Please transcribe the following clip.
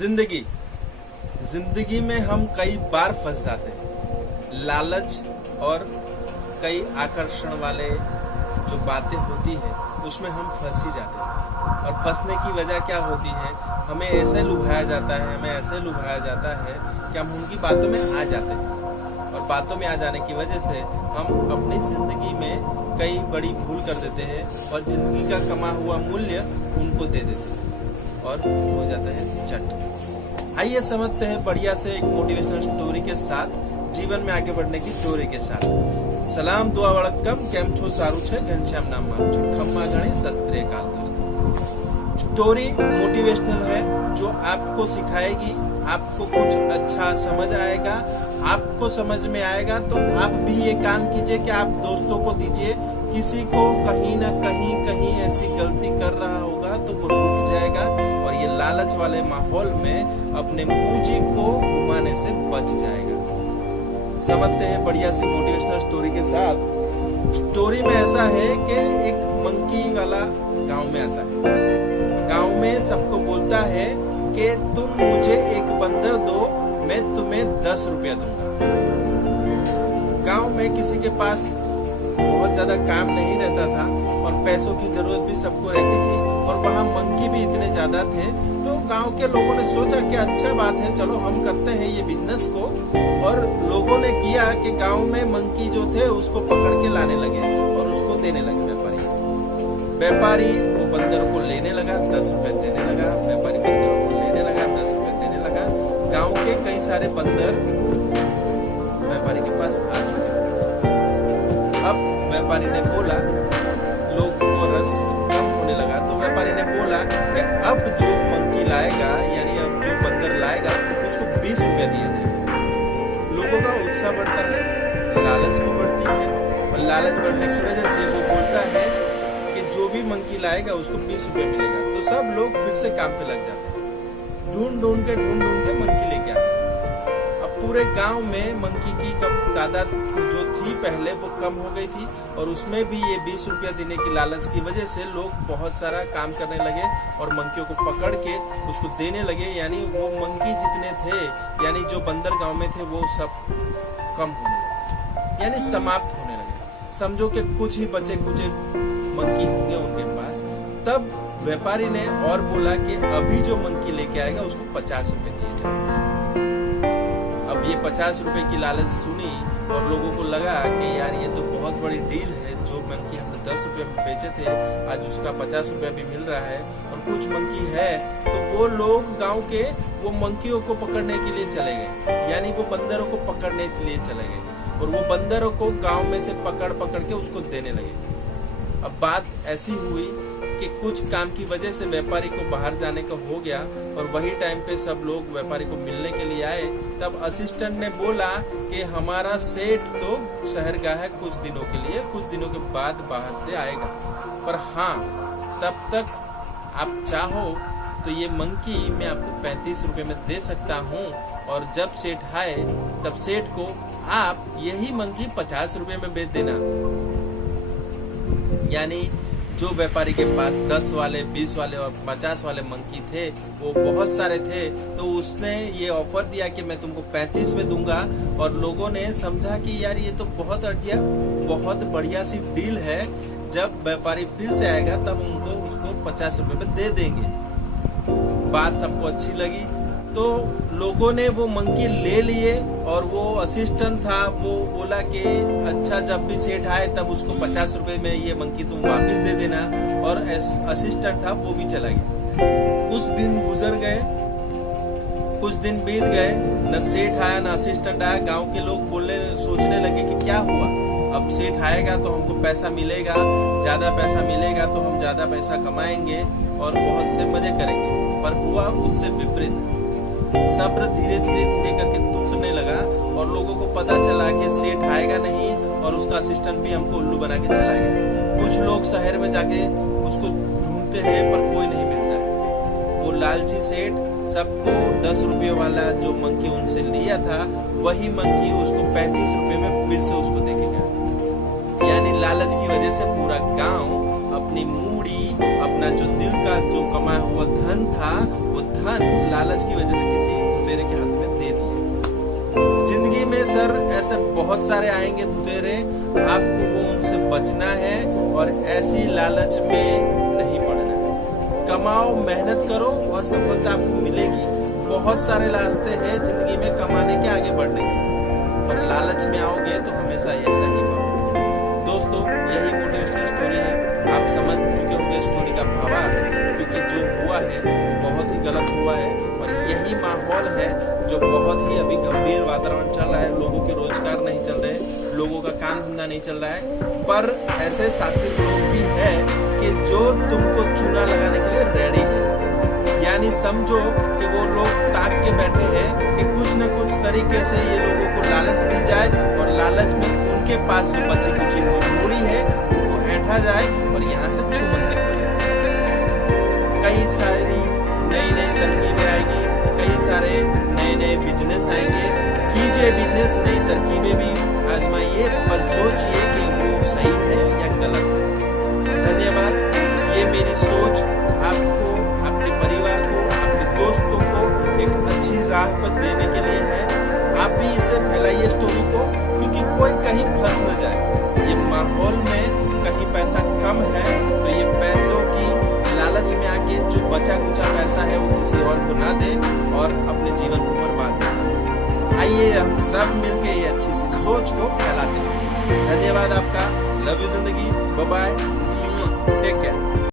जिंदगी जिंदगी में हम कई बार फंस जाते हैं। लालच और कई आकर्षण वाले जो बातें होती है उसमें हम फंस ही जाते हैं। और फंसने की वजह क्या होती है, हमें ऐसे लुभाया जाता है, हमें ऐसे लुभाया जाता है कि हम उनकी बातों में आ जाते हैं। और बातों में आ जाने की वजह से हम अपनी जिंदगी में कई बड़ी भूल कर देते हैं और जिंदगी का कमा हुआ मूल्य उनको दे देते हैं और हो जाता है चट। आइए समझते हैं बढ़िया से एक मोटिवेशनल स्टोरी के साथ, जीवन में आगे बढ़ने की स्टोरी के साथ। सलाम दुआ वड़क्कम, केम छो सारू छे, घनश्याम नाम मारू छे, खम्मा घणी सस्त्रीय काल। दोस्तों, स्टोरी मोटिवेशनल है जो आपको सिखाएगी, आपको कुछ अच्छा समझ आएगा, आपको समझ में आएगा तो आप भी ये काम कीजिए कि आप दोस्तों को दीजिए। किसी को कहीं ना कहीं ऐसी गलती कर रहा होगा तो वो रुक जाएगा और ये लालच वाले माहौल में अपने पूंजी को घुमाने से बच जाएगा। समझते हैं बढ़िया सी मोटिवेशनल स्टोरी के साथ। स्टोरी में ऐसा है कि एक मंकी वाला गांव में आता है। गांव में सबको बोलता है कि तुम मुझे एक बंदर दो, मैं तुम्हें 10 रुपया दूंगा। गांव में किसी के पास बहुत ज्यादा काम नहीं रहता था और पैसों की जरूरत भी सबको रहती थी और वहाँ मंकी भी इतने ज्यादा थे। तो गांव के लोगों ने सोचा कि अच्छा बात है, चलो हम करते हैं ये बिजनेस को। और लोगों ने किया कि गांव में मंकी जो थे उसको पकड़ के लाने लगे और उसको देने लगे व्यापारी वो बंदरों को लेने लगा, 10 रुपए देने लगा। व्यापारी बंदरों को लेने लगा, 10 रुपए देने लगा। गांव के कई सारे बंदर व्यापारी के पास आ चुके। अब व्यापारी ने बोला, लोग को रस कम होने लगा, तो व्यापारी ने बोला कि अब जो मंकी लाएगा यानी अब जो बंदर लाएगा उसको 20 रुपया दिया जाएगा। लोगों का उत्साह बढ़ता है, लालच भी बढ़ती है और लालच बढ़ने की वजह से वो बोलता है कि जो भी मंकी लाएगा उसको 20 रुपया मिलेगा। तो सब लोग फिर से काम पे लग जाते हैं, ढूंढ ढूंढ के मंकी लेके आते हैं। अब पूरे गांव में मंकी की तादाद जो थी पहले वो कम हो गई थी और उसमें भी ये 20 रुपया देने की लालच की वजह से लोग बहुत सारा काम करने लगे और मंकियों को पकड़ के उसको देने लगे। यानी वो मंकी जितने थे यानी जो बंदर गांव में थे वो सब कम होने लगे, यानी समाप्त होने लगे। समझो कि कुछ ही बचे कुछ मंकी होंगे उनके पास। तब व्यापारी ने और बोला कि अभी जो मंकी लेके आएगा उसको 50 रुपए दिए जाए। अब ये 50 रुपए की लालच सुनी और लोगों को लगा कि यार ये तो बहुत बड़ी डील है। जो मंकी हमने 10 रुपए में बेचे थे आज उसका 50 रुपया भी मिल रहा है और कुछ मंकी है। तो वो लोग गांव के वो मंकियों को पकड़ने के लिए चले गए, यानी वो बंदरों को पकड़ने के लिए चले गए और वो बंदरों को गांव में से पकड़ के उसको देने लगे। अब बात ऐसी हुई कि कुछ काम की वजह से व्यापारी को बाहर जाने का हो गया और वही टाइम पे सब लोग व्यापारी को मिलने के लिए आए। तब असिस्टेंट ने बोला कि हमारा सेठ तो शहर गया है कुछ दिनों के लिए, कुछ दिनों के बाद बाहर से आएगा, पर हाँ तब तक आप चाहो तो ये मंकी मैं आपको 35 रुपए में दे सकता हूँ और जब सेठ आए तब सेठ को आप यही मंकी 50 रुपए में बेच देना। यानी जो व्यापारी के पास 10 वाले, 20 वाले और 50 वाले मंकी थे वो बहुत सारे थे, तो उसने ये ऑफर दिया कि मैं तुमको 35 में दूंगा। और लोगों ने समझा कि यार ये तो बहुत बढ़िया सी डील है। जब व्यापारी फिर से आएगा तब उनको उसको 50 रुपए में दे देंगे। बात सबको अच्छी लगी तो लोगों ने वो मंकी ले लिए और वो असिस्टेंट था वो बोला कि अच्छा जब भी सेठ आए तब उसको 50 रुपए में ये मंकी तुम वापस दे देना। और असिस्टेंट था वो भी चला गया। कुछ दिन गुजर गए, कुछ दिन बीत गए, न सेठ आया न असिस्टेंट आया। गांव के लोग सोचने लगे कि क्या हुआ, अब सेठ आएगा तो हमको पैसा मिलेगा, ज्यादा पैसा मिलेगा तो हम ज्यादा पैसा कमाएंगे और बहुत से मजे करेंगे। पर हुआ उससे विपरीत। सब्र धीरे धीरे करके टूटने लगा और लोगों को पता चला कि सेठ आएगा नहीं और उसका असिस्टेंट भी हमको उल्लू बना के चला गया। कुछ लोग शहर में जाके उसको ढूंढते हैं पर कोई नहीं मिलता है। वो लालची सेठ सबको 10 रुपये वाला जो मंकी उनसे लिया था वही मंकी उसको 35 रुपये में फिर से उसको देखेगा। यानी लालच की वजह से पूरा गांव अपनी मूड़ी, अपना जो दिल का जो कमाया हुआ धन था वो धन लालच की वजह से किसी धुतेरे के हाथ में दे दिया। जिंदगी में सर ऐसे बहुत सारे आएंगे धुतेरे, आपको वो उनसे बचना है और ऐसी लालच में नहीं पड़ना है। कमाओ, मेहनत करो और सफलता आपको मिलेगी। बहुत सारे रास्ते हैं जिंदगी में कमाने के, आगे बढ़ने के, पर लालच में आओगे तो हमेशा ऐसा ही पाओगे। दोस्तों, यही मोटिवेशनल स्टोरी है। आप समझ चुके होंगे स्टोरी का भावार्थ, क्योंकि जो हुआ है बहुत ही गलत हुआ है और यही माहौल है जो बहुत ही अभी गंभीर वातावरण चल रहा है। लोगों के रोजगार नहीं चल रहे, लोगों का काम धंधा नहीं चल रहा है, पर ऐसे साथी लोग भी हैं कि जो तुमको चूना लगाने के लिए रेडी है। यानी समझो कि वो लोग ताक के बैठे हैं कि कुछ न कुछ तरीके से ये लोगों को लालच दी जाए और लालच में उनके पास जो बची कुची हुई मूड़ी है उनको ऐंठा जाए और यहाँ से छूमंतर हो जाए। कई सारी नई नई तरकीबें आएगी, कई सारे नए नए बिजनेस आएंगे। कीजिए बिजनेस, नई तरकीबें भी आजमाइए, पर सोचिए कि वो सही है या गलत है। धन्यवाद। ये मेरी सोच आपको, आपके परिवार को, आपके दोस्तों को एक अच्छी राह पर देने के लिए है। आप भी इसे फैलाइए स्टोरी को, क्योंकि कोई कहीं फंस न जाए। ये माहौल में कहीं पैसा कम है तो ये पैसों की लालच में आके जो बचा कुचा पैसा है वो किसी और को ना दे और अपने जीवन को बर्बाद ना करे। आइए हम सब मिलके ये अच्छी सी सोच को फैलाते हैं। धन्यवाद आपका। लव यू जिंदगी। Bye bye. Take care.